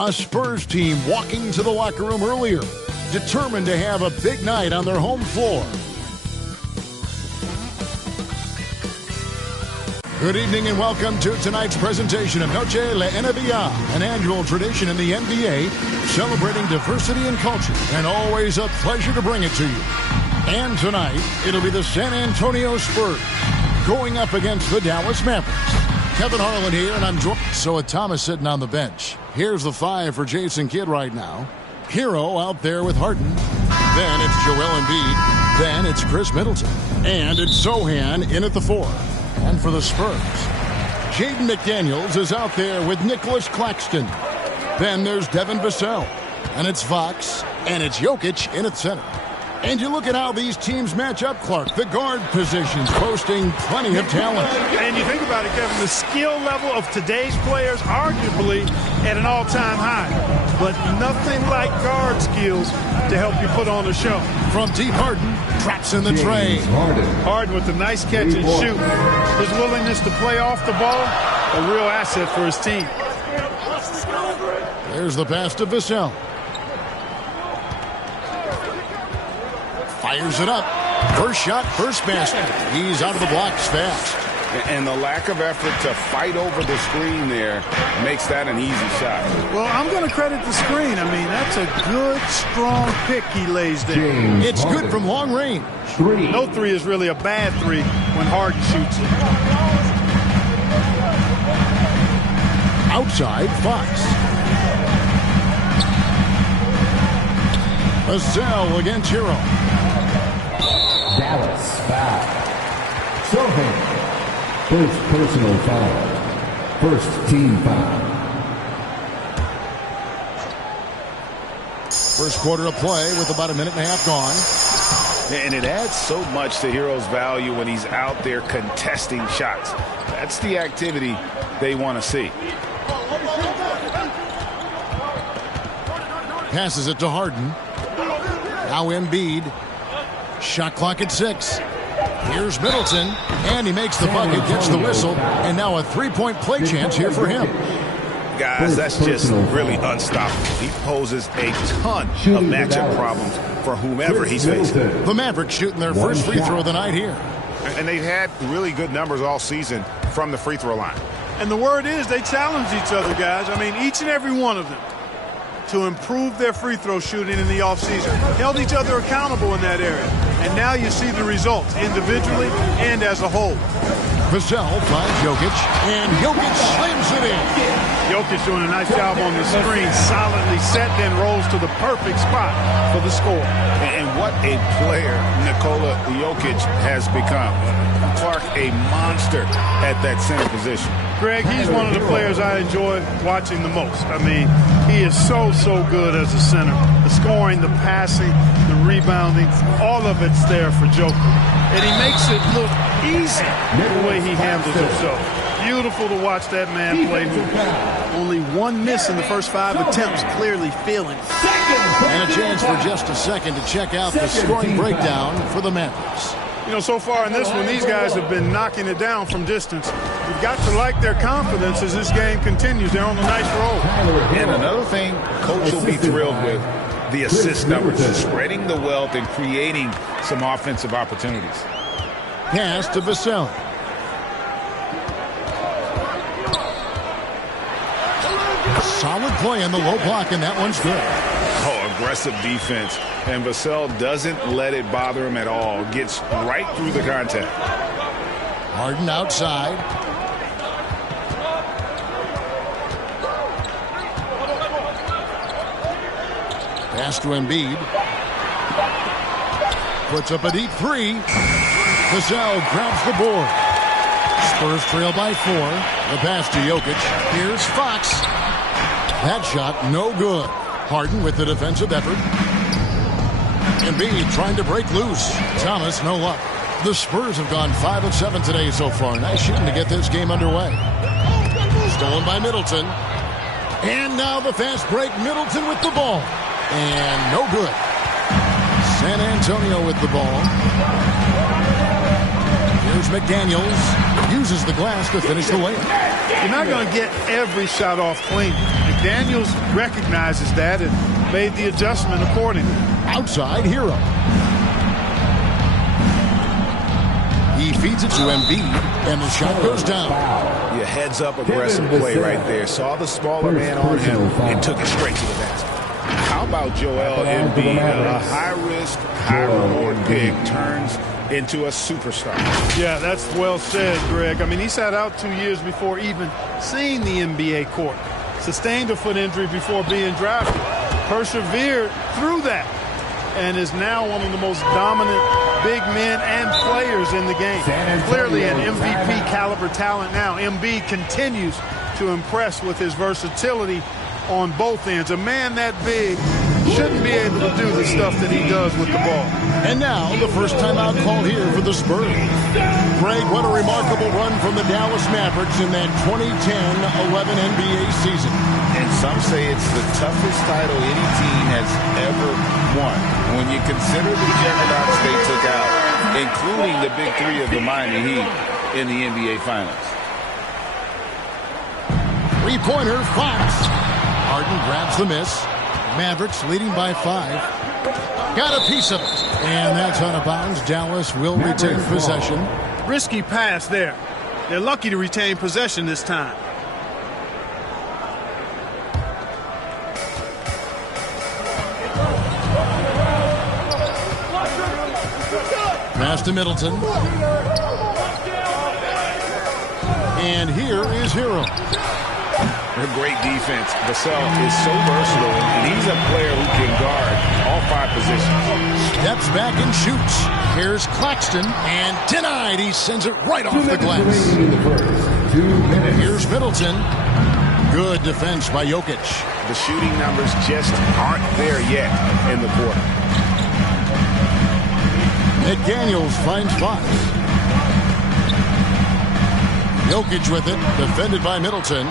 A Spurs team walking to the locker room earlier, determined to have a big night on their home floor. Good evening and welcome to tonight's presentation of Noche La NBA, an annual tradition in the NBA, celebrating diversity and culture, and always a pleasure to bring it to you. And tonight, it'll be the San Antonio Spurs going up against the Dallas Mavericks. Kevin Harlan here, and I'm joined. So with Thomas sitting on the bench. Here's the 5 for Jason Kidd right now. Hero out there with Harden. Then it's Joel Embiid. Then it's Chris Middleton. And it's Zohan in at the 4. And for the Spurs, Jaden McDaniels is out there with Nicholas Claxton. Then there's Devin Vassell. And it's Fox. And it's Jokic in at center. And you look at how these teams match up, Clark. The guard positions posting plenty of talent. And you think about it, Kevin, the skill level of today's players arguably at an all-time high. But nothing like guard skills to help you put on a show. From deep, Harden traps in the tray. Harden with a nice catch and shoot. His willingness to play off the ball, a real asset for his team. There's the pass to Vassell. Fires it up. First shot, first basket. He's out of the blocks fast. And the lack of effort to fight over the screen there makes that an easy shot. Well, I'm going to credit the screen. I mean, that's a good, strong pick he lays there. It's good from long range. No three is really a bad three when Harden shoots it. Outside, Fox. Vassell against Hero. Dallas foul. Zohan. First personal foul. First team foul. First quarter of play with about a minute and a half gone. And it adds so much to Hero's value when he's out there contesting shots. That's the activity they want to see. Passes it to Harden. Now Embiid. Shot clock at 6. Here's Middleton, and he makes the bucket, gets the whistle, and now a three-point play chance here for him. Guys, that's just really unstoppable. He poses a ton of matchup problems for whomever he's facing. The Mavericks shooting their first free throw of the night here. And they've had really good numbers all season from the free throw line. And the word is they challenge each other, guys. I mean, each and every one of them to improve their free throw shooting in the offseason. Held each other accountable in that area. And now you see the results individually and as a whole. Vassell finds Jokic, and Jokic slams it in. Jokic doing a nice job on the screen, solidly set, then rolls to the perfect spot for the score. And what a player Nikola Jokic has become. Clark, a monster at that center position. Greg, he's one of the players I enjoy watching the most. I mean, he is so good as a center. The scoring, the passing, the rebounding, all of it's there for Joker. And he makes it look easy the way he handles himself. Beautiful to watch that man play. Only one miss in the first 5 attempts, clearly feeling. And a chance for just a second to check out the scoring breakdown for the Mavericks. You know, so far in this one, these guys have been knocking it down from distance. You've got to like their confidence as this game continues. They're on a nice roll. And another thing Coach will be thrilled with, the assist numbers, spreading the wealth and creating some offensive opportunities. Pass to Vassell. Solid play in the low block, and that one's good. Oh, aggressive defense. And Vassell doesn't let it bother him at all. Gets right through the contact. Harden outside. Pass to Embiid. Puts up a deep 3. Vassell grabs the board. Spurs trail by 4. The pass to Jokic. Here's Fox. That shot no good. Harden with the defensive effort. Embiid trying to break loose. Thomas, no luck. The Spurs have gone 5 of 7 today so far. Nice shooting to get this game underway. Stolen by Middleton. And now the fast break. Middleton with the ball. And no good. San Antonio with the ball. Here's McDaniels. Uses the glass to finish the layup. You're not going to get every shot off clean. And McDaniels recognizes that and made the adjustment accordingly. Outside Hero. He feeds it to Embiid, and the shot goes down. Yeah, heads-up aggressive play right there. Saw the smaller man on him and took it straight to the basket. How about Joel Embiid? A high-risk, high-reward pick turns into a superstar. Yeah, that's well said, Greg. I mean, he sat out 2 years before even seeing the NBA court. Sustained a foot injury before being drafted. Persevered through that and is now one of the most dominant big men and players in the game. Clearly an MVP caliber talent now. Embiid continues to impress with his versatility on both ends. A man that big shouldn't be able to do the stuff that he does with the ball. And now the first timeout call here for the Spurs. Greg, what a remarkable run from the Dallas Mavericks in that 2010-11 NBA season. And some say it's the toughest title any team has ever won. When you consider the juggernauts they took out, including the big three of the Miami Heat in the NBA Finals. Three-pointer, Fox. Harden grabs the miss. Mavericks leading by 5. Got a piece of it. And that's out of bounds. Dallas will retain possession. Risky pass there. They're lucky to retain possession this time. Pass to Middleton. And here is Hero. A great defense. Vassell is so versatile, and he's a player who can guard all 5 positions. Steps back and shoots. Here's Claxton, and denied. He sends it right off the glass. Here's Middleton. Good defense by Jokic. The shooting numbers just aren't there yet in the quarter. McDaniels finds Fox. Jokic with it, defended by Middleton.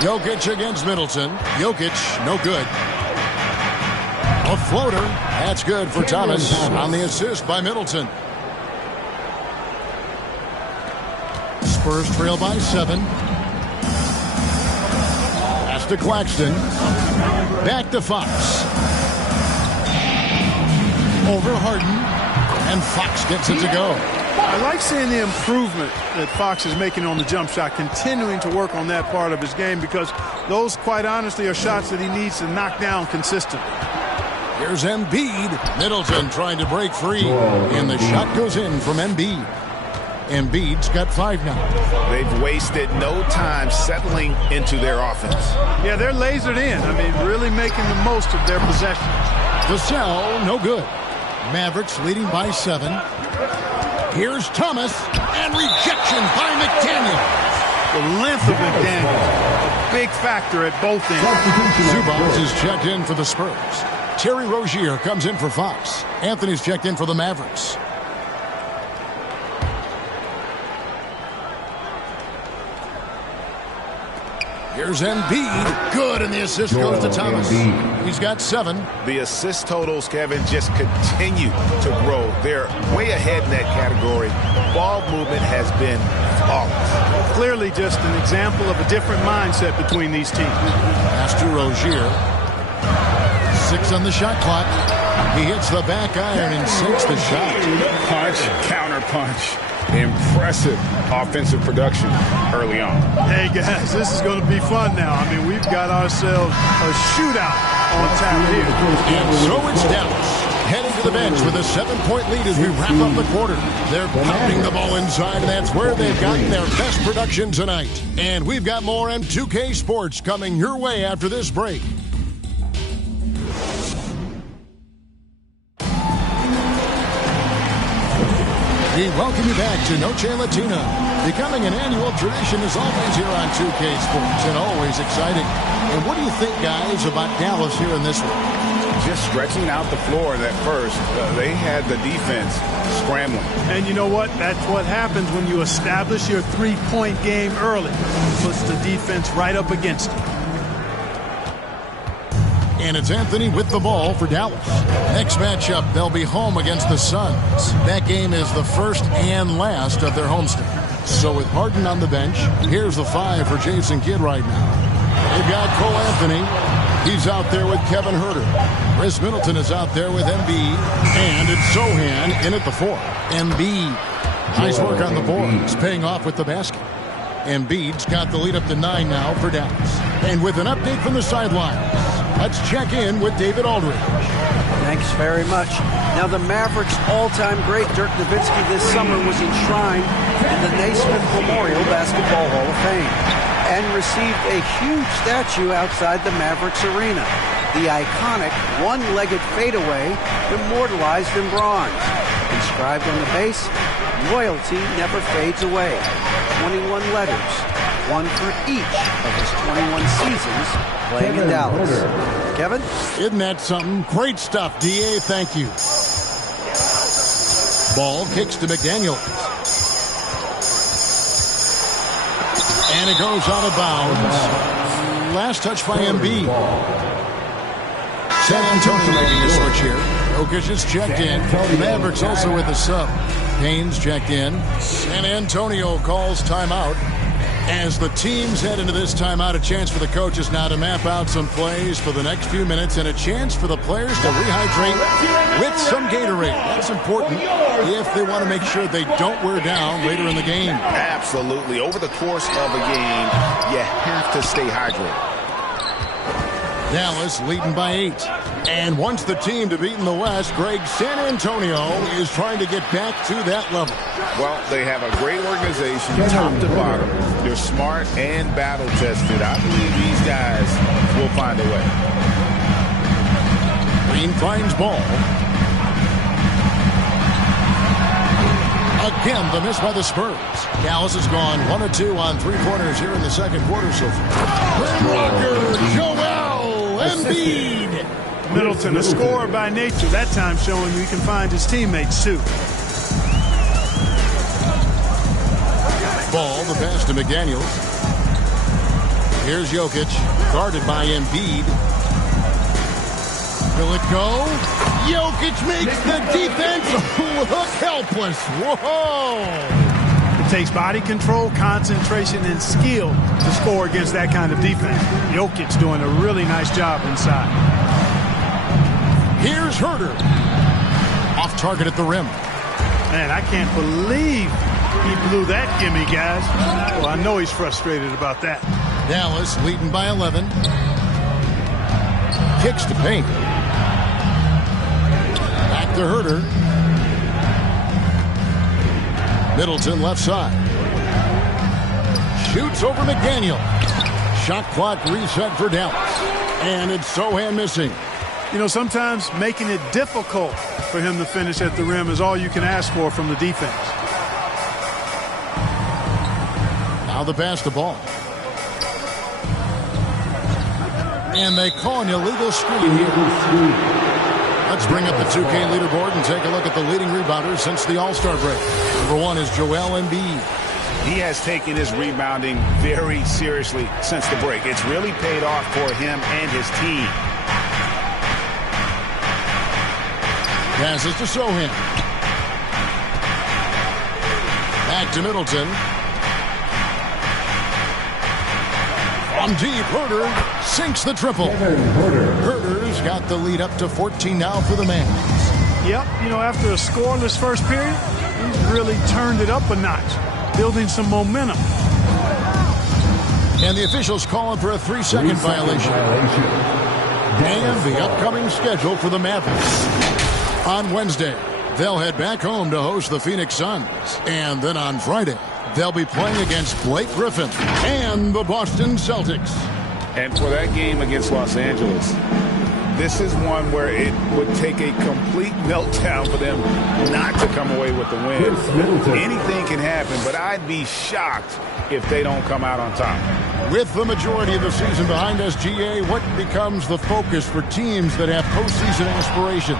Jokic against Middleton. Jokic, no good. A floater. That's good for Thomas on the assist by Middleton. Spurs trail by 7. Pass to Claxton. Back to Fox. Over Harden. And Fox gets it to go. I like seeing the improvement that Fox is making on the jump shot, continuing to work on that part of his game, because those, quite honestly, are shots that he needs to knock down consistently. Here's Embiid. Middleton trying to break free. And the shot goes in from Embiid. Embiid's got 5 now. They've wasted no time settling into their offense. Yeah, they're lasered in. I mean, really making the most of their possessions. Vassell, no good. Mavericks leading by 7. Here's Thomas, and rejection by McDaniels. The length of McDaniels, a big factor at both ends. Zubats is checked in for the Spurs. Terry Rozier comes in for Fox. Anthony's checked in for the Mavericks. Here's Embiid. Good, and the assist goes to Thomas. He's got 7. The assist totals, Kevin, just continue to grow. They're way ahead in that category. Ball movement has been flawless. Clearly just an example of a different mindset between these teams. Pass to Rozier. 6 on the shot clock. He hits the back iron and sinks the shot. Punch, counter punch. Impressive offensive production early on. Hey, guys, this is going to be fun now. I mean, we've got ourselves a shootout on tap here. And so it's Dallas heading to the bench with a 7-point lead as we wrap up the quarter. They're pounding the ball inside, and that's where they've gotten their best production tonight. And we've got more M2K Sports coming your way after this break. We welcome you back to Noche Latina. Becoming an annual tradition is always here on 2K Sports, and always exciting. And what do you think, guys, about Dallas here in this one? Just stretching out the floor at first. They had the defense scrambling. And you know what? That's what happens when you establish your three-point game early. It puts the defense right up against it. And it's Anthony with the ball for Dallas. Next matchup, they'll be home against the Suns. That game is the first and last of their homestand. So with Harden on the bench, here's the 5 for Jason Kidd right now. They've got Cole Anthony. He's out there with Kevin Huerter. Chris Middleton is out there with Embiid. And it's Sohan in at the 4. Embiid. Nice work on the boards, paying off with the basket. Embiid's got the lead up to 9 now for Dallas. And with an update from the sidelines, let's check in with David Aldridge. Thanks very much. Now, the Mavericks' all-time great Dirk Nowitzki this summer was enshrined in the Naismith Memorial Basketball Hall of Fame and received a huge statue outside the Mavericks arena. The iconic one-legged fadeaway immortalized in bronze. Inscribed on the base, loyalty never fades away. 21 letters, one for each of his 21 seasons playing in Dallas. Kevin? Isn't that something? Great stuff, D.A. Thank you. Ball kicks to McDaniel. And it goes out of bounds. Last touch by Embiid. San Antonio making a switch here. Jokic is checked in. Mavericks also with a sub. Haynes checked in. San Antonio calls timeout. As the teams head into this timeout, a chance for the coaches now to map out some plays for the next few minutes and a chance for the players to rehydrate with some Gatorade. That's important if they want to make sure they don't wear down later in the game. Absolutely. Over the course of a game, you have to stay hydrated. Dallas leading by 8. And once the team to beat in the West, Greg, San Antonio is trying to get back to that level. Well, they have a great organization, top to bottom. They're smart and battle-tested. I believe these guys will find a way. Green finds ball. Again, the miss by the Spurs. Dallas has gone 1 of 2 on 3-pointers here in the second quarter so far. Joel Embiid. Middleton, a scorer by nature, that time showing he can find his teammates too. Ball, the pass to McDaniels. Here's Jokic, guarded by Embiid. Will it go? Jokic makes the defense look helpless. Whoa! It takes body control, concentration, and skill to score against that kind of defense. Jokic doing a really nice job inside. Here's Huerter. Off target at the rim. Man, I can't believe he blew that gimme, guys. Well, I know he's frustrated about that. Dallas leading by 11. Kicks to paint. Back to Huerter. Middleton left side. Shoots over McDaniel. Shot clock reset for Dallas. And it's Sohan missing. You know, sometimes making it difficult for him to finish at the rim is all you can ask for from the defense. Now the pass to Ball. And they call an illegal screen. Let's bring up the 2K leaderboard and take a look at the leading rebounders since the All-Star break. Number 1 is Joel Embiid. He has taken his rebounding very seriously since the break. It's really paid off for him and his team. Passes to Sohan. Back to Middleton. From deep, Huerter sinks the triple. Huerter's got the lead up to 14 now for the Mavs. Yep, you know, after a scoreless first period, he's really turned it up a notch, building some momentum. And the officials calling for a 3-second violation. And the upcoming schedule for the Mavericks. On Wednesday, they'll head back home to host the Phoenix Suns. And then on Friday, they'll be playing against Blake Griffin and the Boston Celtics. And for that game against Los Angeles, this is one where it would take a complete meltdown for them not to come away with the win. Anything can happen, but I'd be shocked if they don't come out on top. With the majority of the season behind us, GA, what becomes the focus for teams that have postseason aspirations?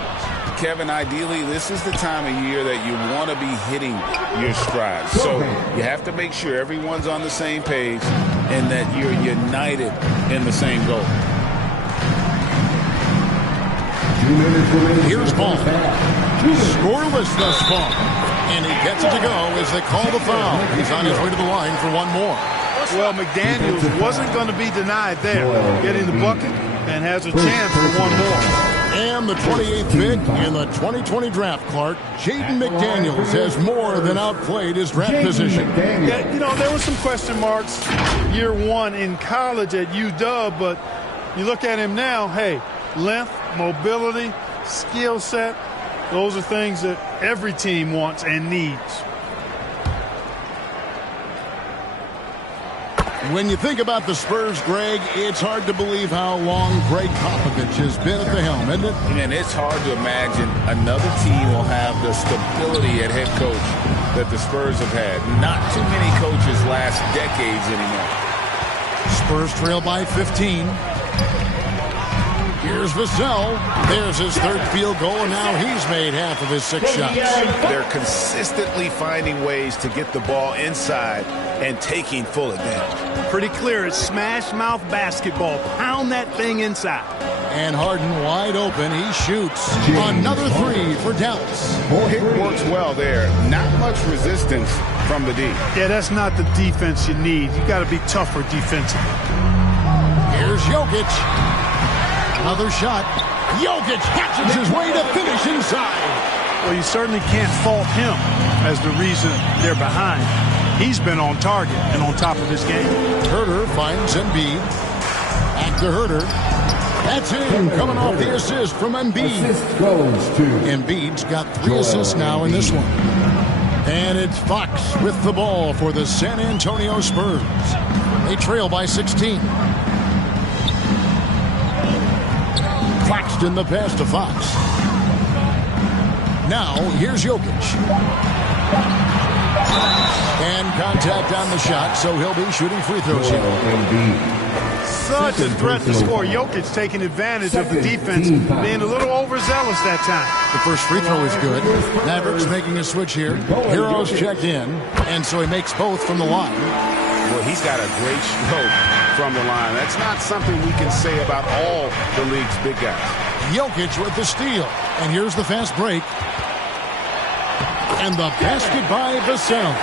Kevin, ideally, this is the time of year that you want to be hitting your stride. So you have to make sure everyone's on the same page and that you're united in the same goal. Here's Ball. Scoreless thus far. And he gets it to go as they call the foul. He's on his way to the line for one more. Well, McDaniels wasn't going to be denied there. Getting the bucket and has a chance for one more. And the 28th pick in the 2020 draft, Clark, Jaden McDaniels has more than outplayed his draft position. Yeah, you know, there were some question marks year one in college at UW, but you look at him now, hey, length, mobility, skill set, those are things that every team wants and needs. When you think about the Spurs, Greg, it's hard to believe how long Greg Popovich has been at the helm, isn't it? And it's hard to imagine another team will have the stability at head coach that the Spurs have had. Not too many coaches last decades anymore. Spurs trail by 15. Here's Vassell. There's his third field goal, and now he's made half of his 6 shots. They're consistently finding ways to get the ball inside and taking full advantage. Pretty clear. It's smash mouth basketball. Pound that thing inside. And Harden wide open. He shoots. Another 3 for Dallas. Pick works well there. Not much resistance from the D. Yeah, that's not the defense you need. You got to be tougher defensively. Here's Jokic. Another shot. Jokic hatches his way to finish inside. Well, you certainly can't fault him as the reason they're behind. He's been on target and on top of his game. Herter finds Embiid. Back to Herter. That's him coming off the assist from Embiid. Assist goes to Embiid's got 3 assists now in this one. And it's Fox with the ball for the San Antonio Spurs. They trail by 16. Claxton the pass to Fox. Now, here's Jokic. And contact on the shot, so he'll be shooting free throws here. Such a threat to score. Jokic taking advantage of the defense, being a little overzealous that time. The first free throw is good. Mavericks making a switch here. Heroes check in, and so he makes both from the line. Well, he's got a great stroke from the line. That's not something we can say about all the league's big guys. Jokic with the steal. And here's the fast break. And the basket by Vassell.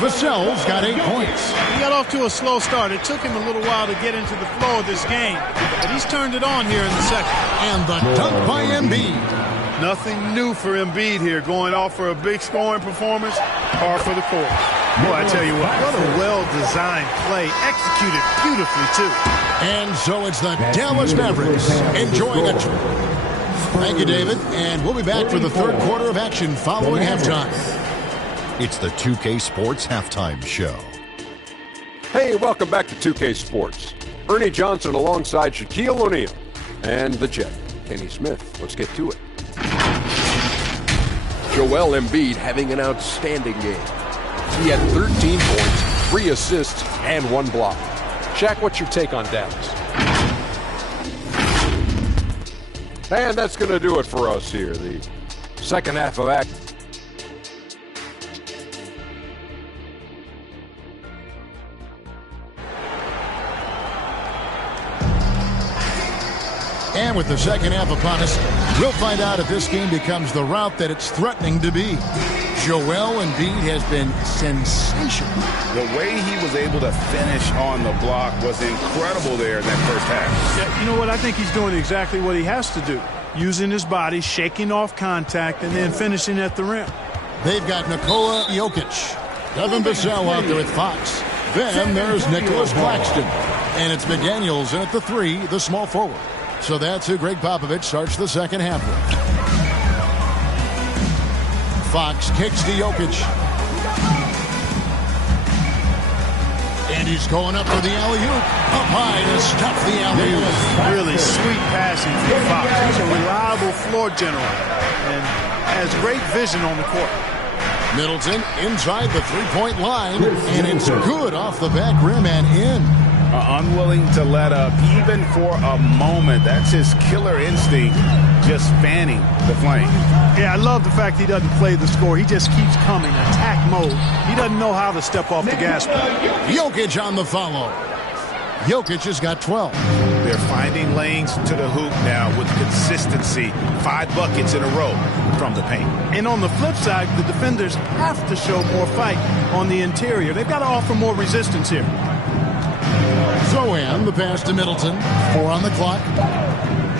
Vassell's got 8 points. He got off to a slow start. It took him a little while to get into the flow of this game, but he's turned it on here in the second. And the dunk by Embiid. Nothing new for Embiid here, going off for a big scoring performance, par for the course. Boy, I tell you what a well-designed play, executed beautifully, too. And so it's the Dallas Mavericks enjoying a trip. Thank you, David, and we'll be back for the third quarter of action following halftime. It's the 2K Sports Halftime Show. Hey, welcome back to 2K Sports. Ernie Johnson alongside Shaquille O'Neal and the Jet, Kenny Smith. Let's get to it. Joel Embiid having an outstanding game. He had 13 points, 3 assists, and 1 block. Shaq, what's your take on Dallas? And that's going to do it for us here. The second half of act. And with the second half upon us, we'll find out if this game becomes the route that it's threatening to be. Joel Embiid has been sensational. The way he was able to finish on the block was incredible there in that first half. Yeah, you know what? I think he's doing exactly what he has to do. Using his body, shaking off contact, and then finishing at the rim. They've got Nikola Jokic. Devin Vassell out there with Fox. Then there's Nicholas Claxton. And it's McDaniels in at the 3, the small forward. So that's who Greg Popovich starts the second half with. Fox kicks to Jokic. And he's going up for the alley-oop. Up high to stop the alley-oop. Really sweet passing from Fox. He's a reliable floor general and has great vision on the court. Middleton inside the three-point line. And it's good off the back rim and in. Unwilling to let up even for a moment. That's his killer instinct, just fanning the flame. Yeah, I love the fact he doesn't play the score. He just keeps coming, attack mode. He doesn't know how to step off the gas pedal. Jokic on the follow. Jokic has got 12. They're finding lanes to the hoop now with consistency. 5 buckets in a row. from the paint. And on the flip side, the defenders have to show more fight on the interior. They've got to offer more resistance here. Zohan, the pass to Middleton. 4 on the clock.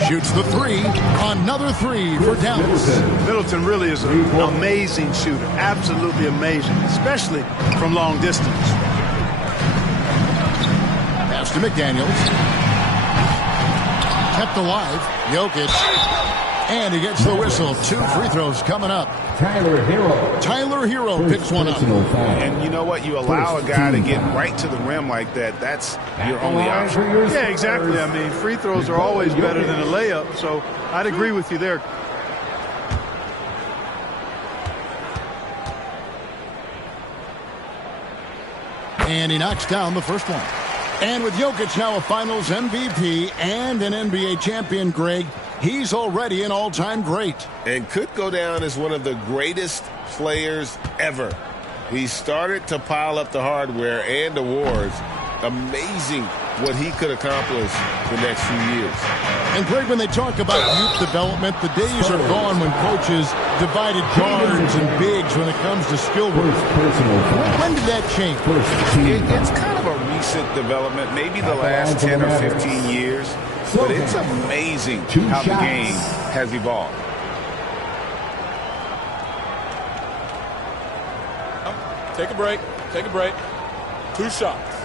Shoots the 3. Another 3 for Dallas. Middleton really is an amazing shooter. Absolutely amazing, especially from long distance. Pass to McDaniels. Kept alive. Jokic. And he gets the whistle. 2 free throws coming up. Tyler Hero picks one up. And you know what? You allow a guy to get right to the rim like that. That's your only option. Yeah, exactly. I mean, free throws are always better than a layup. So I'd agree with you there. And he knocks down the first one. And with Jokic now a Finals MVP and an NBA champion, Greg, he's already an all-time great. And could go down as one of the greatest players ever. He started to pile up the hardware and awards. Amazing what he could accomplish the next few years. And Greg, when they talk about youth development, the days are gone when coaches divided guards and bigs when it comes to skill work. When did that change? It's kind of a recent development, maybe the last 10 or 15 years. But it's amazing how the game has evolved. Take a break. 2 shots.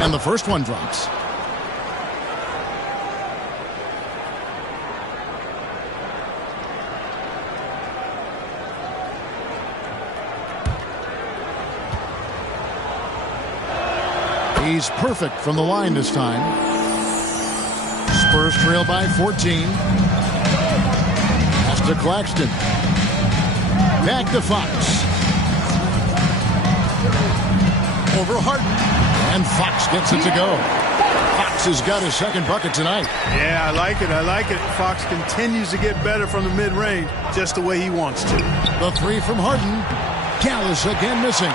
And the first one drops. He's perfect from the line this time. Spurs trail by 14. Pass to Claxton. Back to Fox. Over Harden. And Fox gets it to go. Fox has got his second bucket tonight. Yeah, I like it. Fox continues to get better from the mid-range, just the way he wants to. The 3 from Harden. Dallas again missing.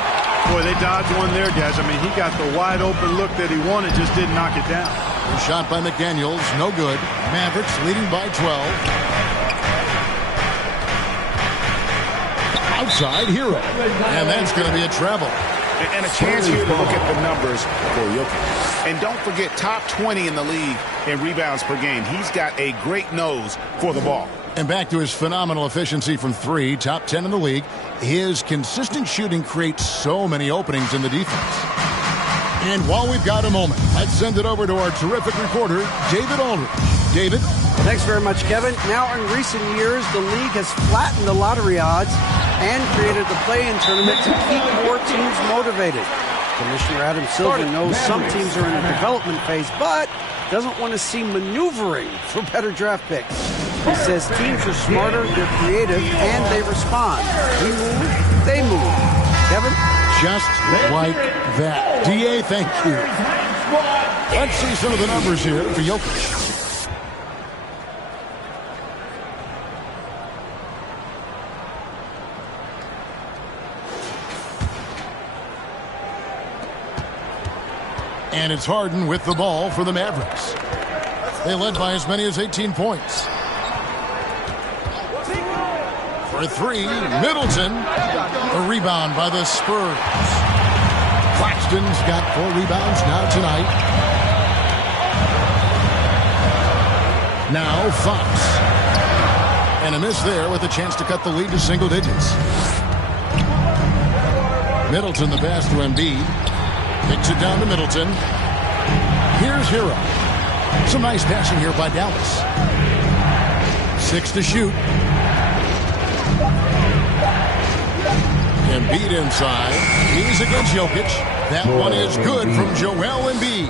Boy, they dodged one there, guys. I mean, he got the wide-open look that he wanted, just didn't knock it down. The shot by McDaniels, no good. Mavericks leading by 12. Outside, Hero. And that's going to be a travel. And a chance here to look at the numbers for Jokic. And don't forget, top 20 in the league in rebounds per game. He's got a great nose for the ball. And back to his phenomenal efficiency from 3, top 10 in the league. His consistent shooting creates so many openings in the defense. And while we've got a moment, let's send it over to our terrific reporter, David Aldridge. David? Thanks very much, Kevin. Now, in recent years, the league has flattened the lottery odds and created the play-in tournament to keep more teams motivated. Commissioner Adam Silver knows some teams are in a development phase, but doesn't want to see maneuvering for better draft picks. He says teams are smarter, they're creative, and they respond. We move, they move. Kevin? Just like that. DA, thank you. Let's see some of the numbers here for Jokic. And it's Harden with the ball for the Mavericks. They led by as many as 18 points. For 3, Middleton. A rebound by the Spurs. Claxton's got 4 rebounds now tonight. Now Fox. And a miss there with a chance to cut the lead to single digits. Middleton the pass to Embiid. Kicks it down to Middleton. Here's Hero. Some nice passing here by Dallas. 6 to shoot. Embiid inside. He's against Jokic. That one is good from Joel Embiid.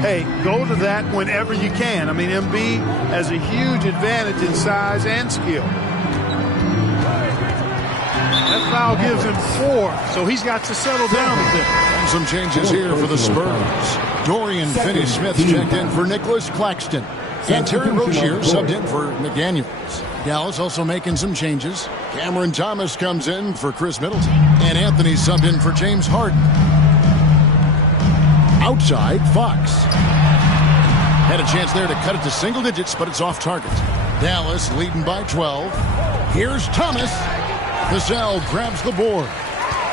Hey, go to that whenever you can. I mean, Embiid has a huge advantage in size and skill. That foul gives him 4, so he's got to settle down a bit. Some changes here for the Spurs. Dorian Finney-Smith checked in for Nicholas Claxton. And Terry Rozier subbed in for McDaniels. Dallas also making some changes. Cameron Thomas comes in for Chris Middleton. And Anthony subbed in for James Harden. Outside, Fox. Had a chance there to cut it to single digits, but it's off target. Dallas leading by 12. Here's Thomas. Vassell grabs the board.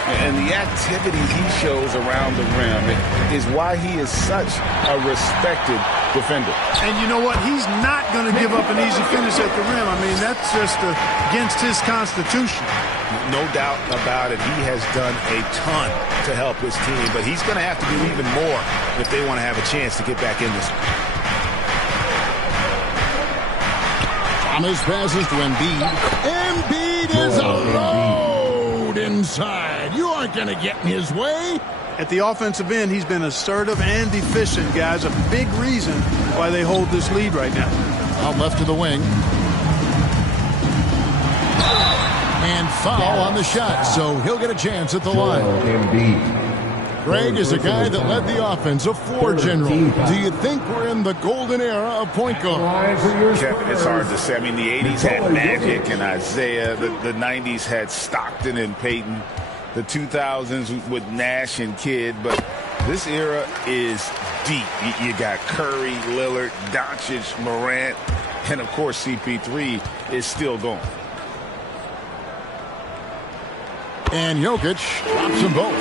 And the activity he shows around the rim is why he is such a respected defender. And you know what? He's not going to give up an easy finish at the rim. I mean, that's just against his constitution. No doubt about it. He has done a ton to help his team, but he's going to have to do even more if they want to have a chance to get back in this one. Thomas passes to Embiid. Embiid is a load inside. You aren't going to get in his way. At the offensive end, he's been assertive and efficient, guys. A big reason why they hold this lead right now. Out left to the wing. And foul on the shot, so he'll get a chance at the line. Greg is a guy that led the offense, a floor general. Do you think we're in the golden era of point guard? It's hard to say. I mean, the 80s had Magic and Isaiah. The 90s had Stockton and Peyton. The 2000s with Nash and Kidd. But this era is deep. You got Curry, Lillard, Doncic, Morant, and, of course, CP3 is still going. And Jokic drops them both.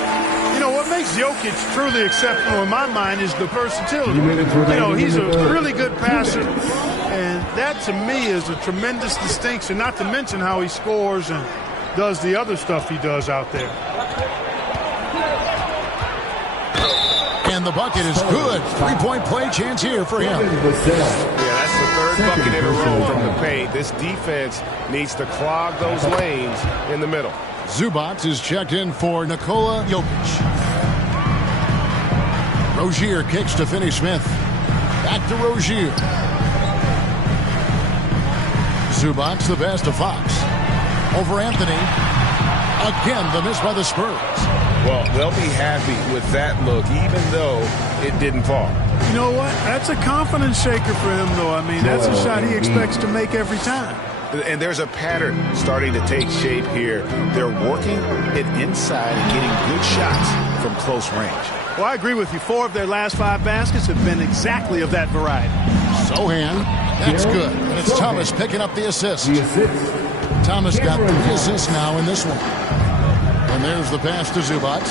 You know, what makes Jokic truly exceptional in my mind is the versatility. You know, he's a really good passer, and that to me is a tremendous distinction, not to mention how he scores and does the other stuff he does out there. And the bucket is good. Three-point play chance here for him. Yeah, that's the third bucket in a row from the paint. This defense needs to clog those lanes in the middle. Zubac is checked in for Nikola Jokic. Rozier kicks to Finney-Smith. Back to Rozier. Zubac the pass to Fox. Over Anthony. Again, the miss by the Spurs. Well, they'll be happy with that look, even though it didn't fall. You know what? That's a confidence shaker for him, though. I mean, that's a shot he expects to make every time. And there's a pattern starting to take shape here. They're working it inside and getting good shots from close range. Well, I agree with you. 4 of their last 5 baskets have been exactly of that variety. Sohan, that's good. And it's Thomas picking up the assist. Thomas got 3 assists now in this one. And there's the pass to Zubac.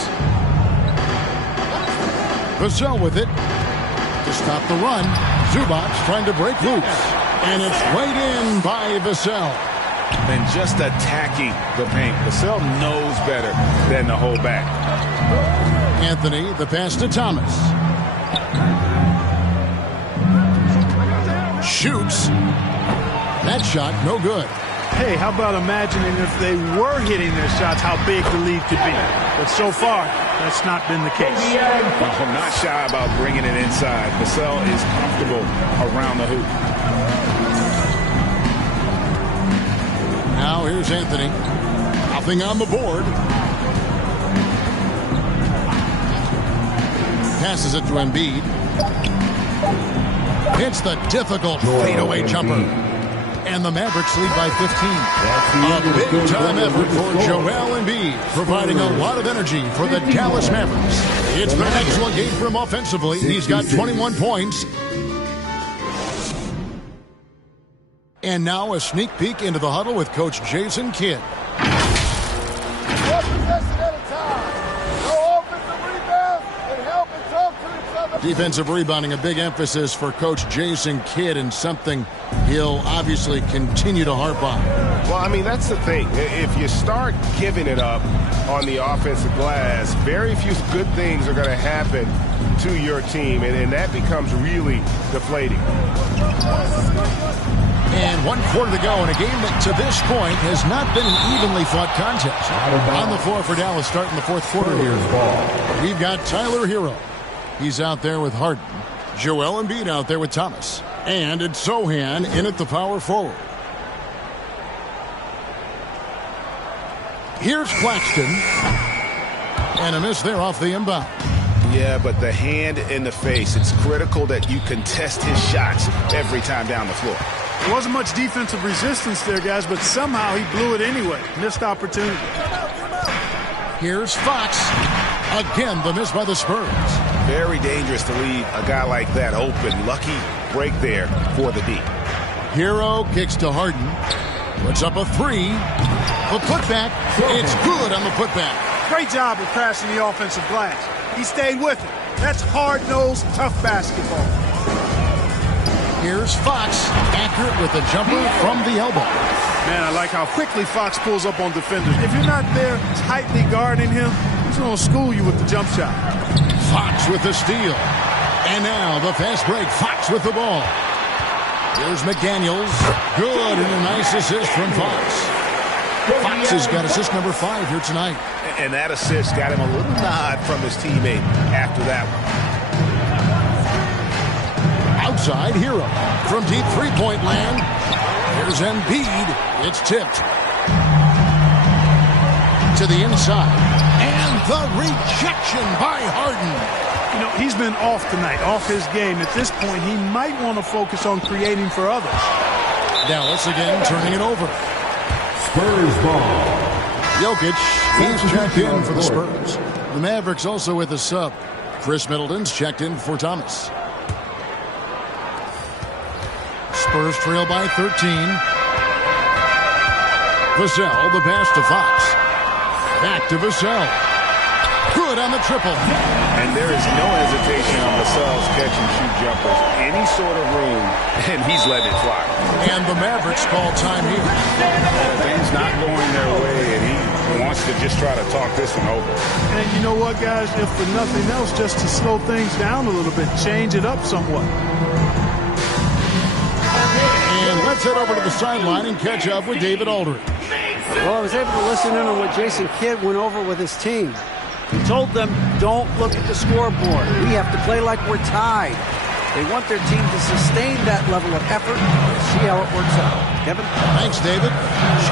Vassell with it to stop the run. Zubac trying to break loose. And it's right in by Vassell. And just attacking the paint. Vassell knows better than to hold back. Anthony, the pass to Thomas. Shoots. That shot, no good. Hey, how about imagining if they were hitting their shots, how big the lead could be. But so far, that's not been the case. I'm not shy about bringing it inside. Vassell is comfortable around the hoop. Now here's Anthony. Nothing on the board. Passes it to Embiid. Hits the difficult fadeaway jumper. And the Mavericks lead by 15. A big-time effort for Joel Embiid, providing a lot of energy for the Dallas Mavericks. It's been an excellent game for him offensively. He's got 21 points. And now a sneak peek into the huddle with Coach Jason Kidd. Defensive rebounding, a big emphasis for Coach Jason Kidd, and something he'll obviously continue to harp on. Well, I mean, that's the thing. If you start giving it up on the offensive glass, very few good things are going to happen to your team, and that becomes really deflating. And 1 quarter to go in a game that to this point has not been an evenly fought contest. On the floor for Dallas starting the 4th quarter here. We've got Tyler Hero. He's out there with Harden. Joel Embiid out there with Thomas. And it's Sohan in at the power forward. Here's Claxton. And a miss there off the inbound. Yeah, but the hand in the face, it's critical that you contest his shots every time down the floor. There wasn't much defensive resistance there, guys, but somehow he blew it anyway. Missed opportunity. Here's Fox. Again, the miss by the Spurs. Very dangerous to leave a guy like that open. Lucky break there for the D. Hero kicks to Harden. Puts up a three. The putback. It's good on the putback. Great job of crashing the offensive glass. He stayed with it. That's hard-nosed, tough basketball. Here's Fox, accurate with a jumper from the elbow. Man, I like how quickly Fox pulls up on defenders. If you're not there tightly guarding him, he's going to school you with the jump shot. Fox with the steal. And now the fast break. Fox with the ball. Here's McDaniels. Good, and a nice assist from Fox. Fox has got assist number 5 here tonight. And that assist got him a little nod from his teammate after that one. Outside, Hero. From deep three-point land. Here's Embiid. It's tipped. To the inside. And the rejection by Harden. You know, he's been off tonight, off his game. At this point, he might want to focus on creating for others. Dallas again turning it over. Spurs ball. Jokic, he's checked in for the Spurs. The Mavericks also with a sub. Chris Middleton's checked in for Thomas. Spurs trail by 13. Vassell, the pass to Fox. Back to Vassell. Good on the triple. And there is no hesitation on Vassell's catch-and-shoot jumpers. Any sort of room, and he's letting it fly. And the Mavericks call time here. Things not going their way, and he wants to just try to talk this one over. And you know what, guys? If for nothing else, just to slow things down a little bit, change it up somewhat. And let's head over to the sideline and catch up with David Aldridge. Well, I was able to listen in on what Jason Kidd went over with his team. He told them, don't look at the scoreboard. We have to play like we're tied. They want their team to sustain that level of effort and see how it works out. Kevin? Thanks, David.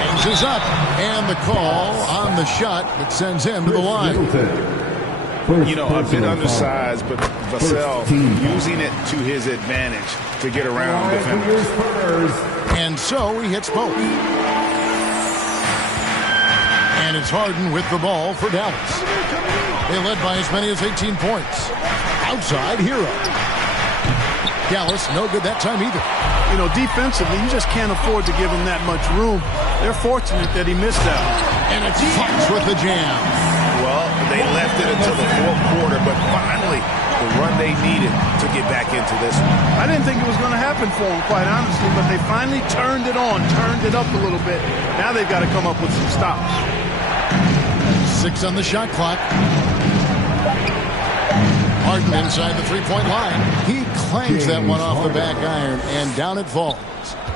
Changes up. And the call on the shot that sends him to the line. You know, a bit undersized, but Vassell using it to his advantage to get around defenders. And so he hits both. And it's Harden with the ball for Dallas. They led by as many as 18 points. Outside, Hero. Dallas, no good that time either. You know, defensively, you just can't afford to give him that much room. They're fortunate that he missed that one. And it's Fox with the jam. Well, they left it until the fourth quarter, but finally, the run they needed to get back into this one. I didn't think it was going to happen for them, quite honestly, but they finally turned it on, turned it up a little bit. Now they've got to come up with some stops. 6 on the shot clock. Harden inside the three-point line. He clangs that one off the back iron, and down it falls.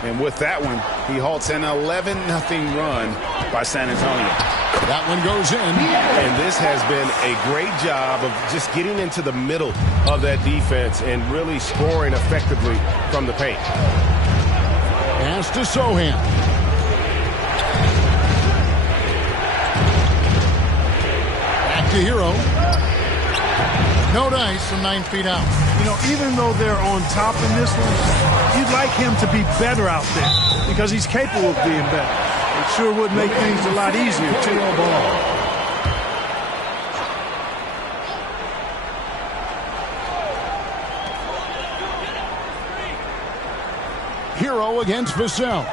And with that one, he halts an 11-0 run by San Antonio. That one goes in. And this has been a great job of just getting into the middle of that defense and really scoring effectively from the paint. Pass to Sohan. Back to Hero. No dice from 9 feet out. You know, even though they're on top in this one, you'd like him to be better out there because he's capable of being better. It sure would make things a lot easier, too. Hero against Vassell.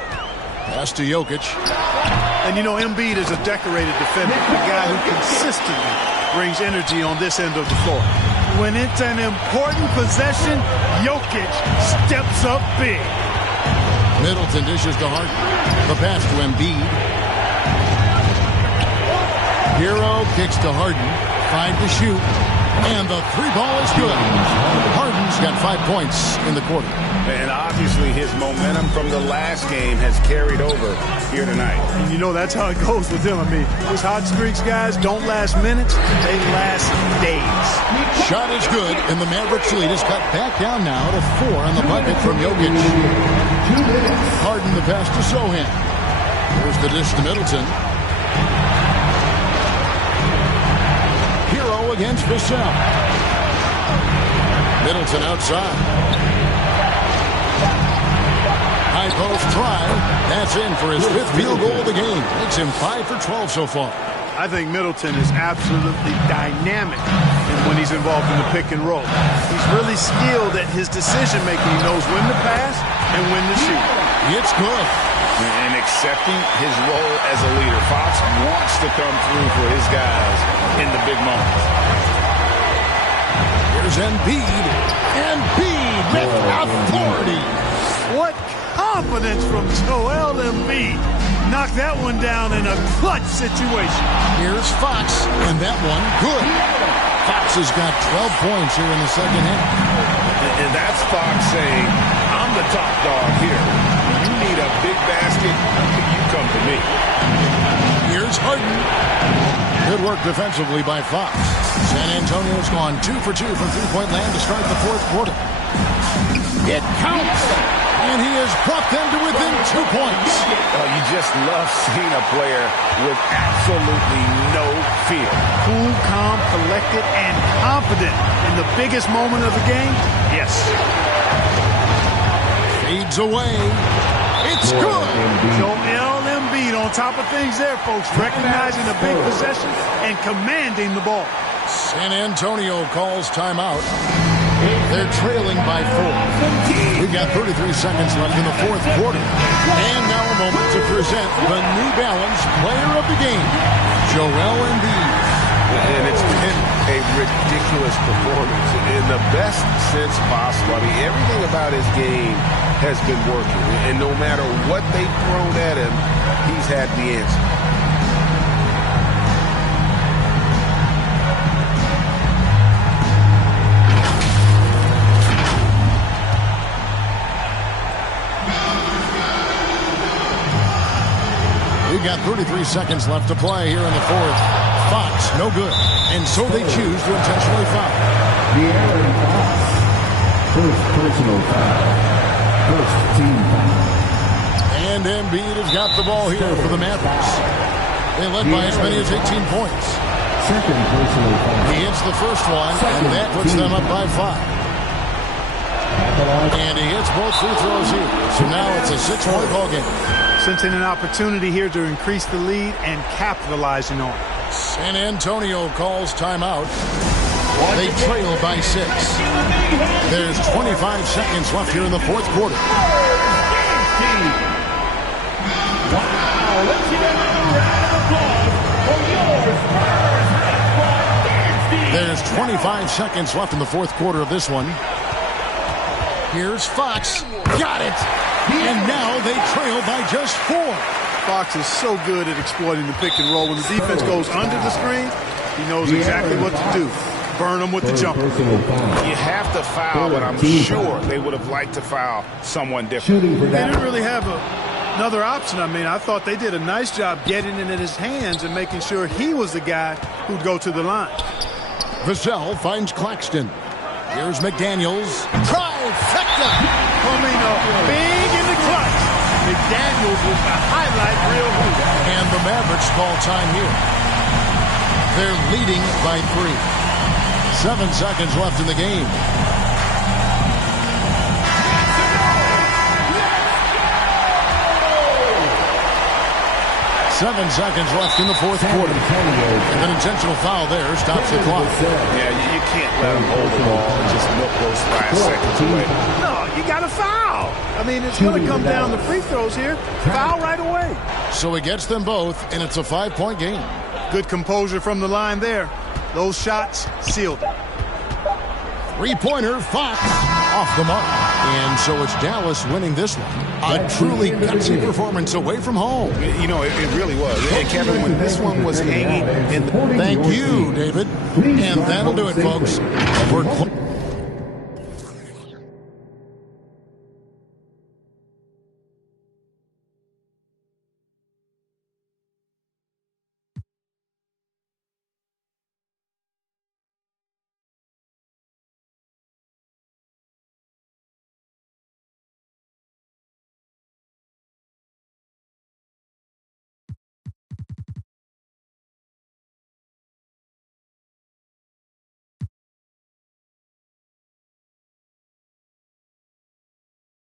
Pass to Jokic. And you know, Embiid is a decorated defender, a guy who consistently brings energy on this end of the floor. When it's an important possession, Jokic steps up big. Middleton dishes to Harden. The pass to Embiid. Hero kicks to Harden. 5 to shoot. And the three ball is good. Harden's got 5 points in the quarter. And obviously his momentum from the last game has carried over here tonight. And you know that's how it goes with him. I mean, those hot streaks, guys, don't last minutes. They last days. Shot is good, and the Mavericks lead is cut back down now to 4 on the bucket from Jokic. Harden the pass to Sohan. Here's the dish to Middleton. Hero against Vassell. Middleton outside. High post try. That's in for his 5th field goal of the game. Makes him 5 for 12 so far. I think Middleton is absolutely dynamic when he's involved in the pick and roll. He's really skilled at his decision-making. He knows when to pass and when to shoot. It's good. And accepting his role as a leader. Fox wants to come through for his guys in the big moments. Here's Embiid. Embiid with authority. What confidence from Joel Embiid. Knocked that one down in a clutch situation. Here's Fox, and that one good. Fox has got 12 points here in the second half. And that's Fox saying, I'm the top dog here. You need a big basket, you come to me. Here's Harden. Good work defensively by Fox. San Antonio's gone 2 for 2 from three-point land to start the fourth quarter. It counts, and he has brought them to within 2 points. You just love seeing a player with absolutely no fear. Cool, calm, collected, and confident in the biggest moment of the game. Yes. Fades away. It's good. Joel Embiid on top of things there, folks. Recognizing the big possession and commanding the ball. San Antonio calls timeout. They're trailing by 4. We've got 33 seconds left in the fourth quarter. And now a moment to present the New Balance Player of the Game, Joel Embiid. And it's been a ridiculous performance in the best sense possible. I mean, everything about his game has been working. And no matter what they've thrown at him, he's had the answer. We've got 33 seconds left to play here in the fourth. Fox, no good. And so they choose to intentionally foul. De'Aaron Fox. First personal foul. First team foul. And Embiid has got the ball here for the Mavericks. They led by as many as 18 points. Second personal foul. He hits the first one, and that puts them up by 5. And he hits both free throws here. So now it's a 6-point ball game. Sensing an opportunity here to increase the lead and capitalizing on it. San Antonio calls timeout. They trail by 6. There's 25 seconds left here in the fourth quarter. Wow, let's give another round of applause for your Spurs basketball dance team. There's 25 seconds left in the fourth quarter of this one. Here's Fox. Got it. And now they trail by just 4. Fox is so good at exploiting the pick and roll. When the defense goes under the screen, he knows exactly what to do. Burn them with the jumper. You have to foul, but I'm sure they would have liked to foul someone different. They didn't really have another option. I mean, I thought they did a nice job getting it in his hands and making sure he was the guy who'd go to the line. Vassell finds Claxton. Here's McDaniels. Trifecta. Coming up big in the clutch. McDaniels with the highlight reel hoop. And the Mavericks call time here. They're leading by 3. 7 seconds left in the game. Seven seconds left in the fourth quarter. And an intentional foul there stops the clock. Yeah, you can't let them hold the ball and just milk those last seconds away. No, you got to foul. I mean, it's going to come down to free throws here. Foul right away. So he gets them both, and it's a 5-point game. Good composure from the line there. Those shots sealed it. 3-pointer, Fox, off the mark. And so it's Dallas winning this one. A truly gutsy performance away from home. You know, it really was. And Kevin, when this one was hanging in the... Thank you, David. And that'll do it, folks. We're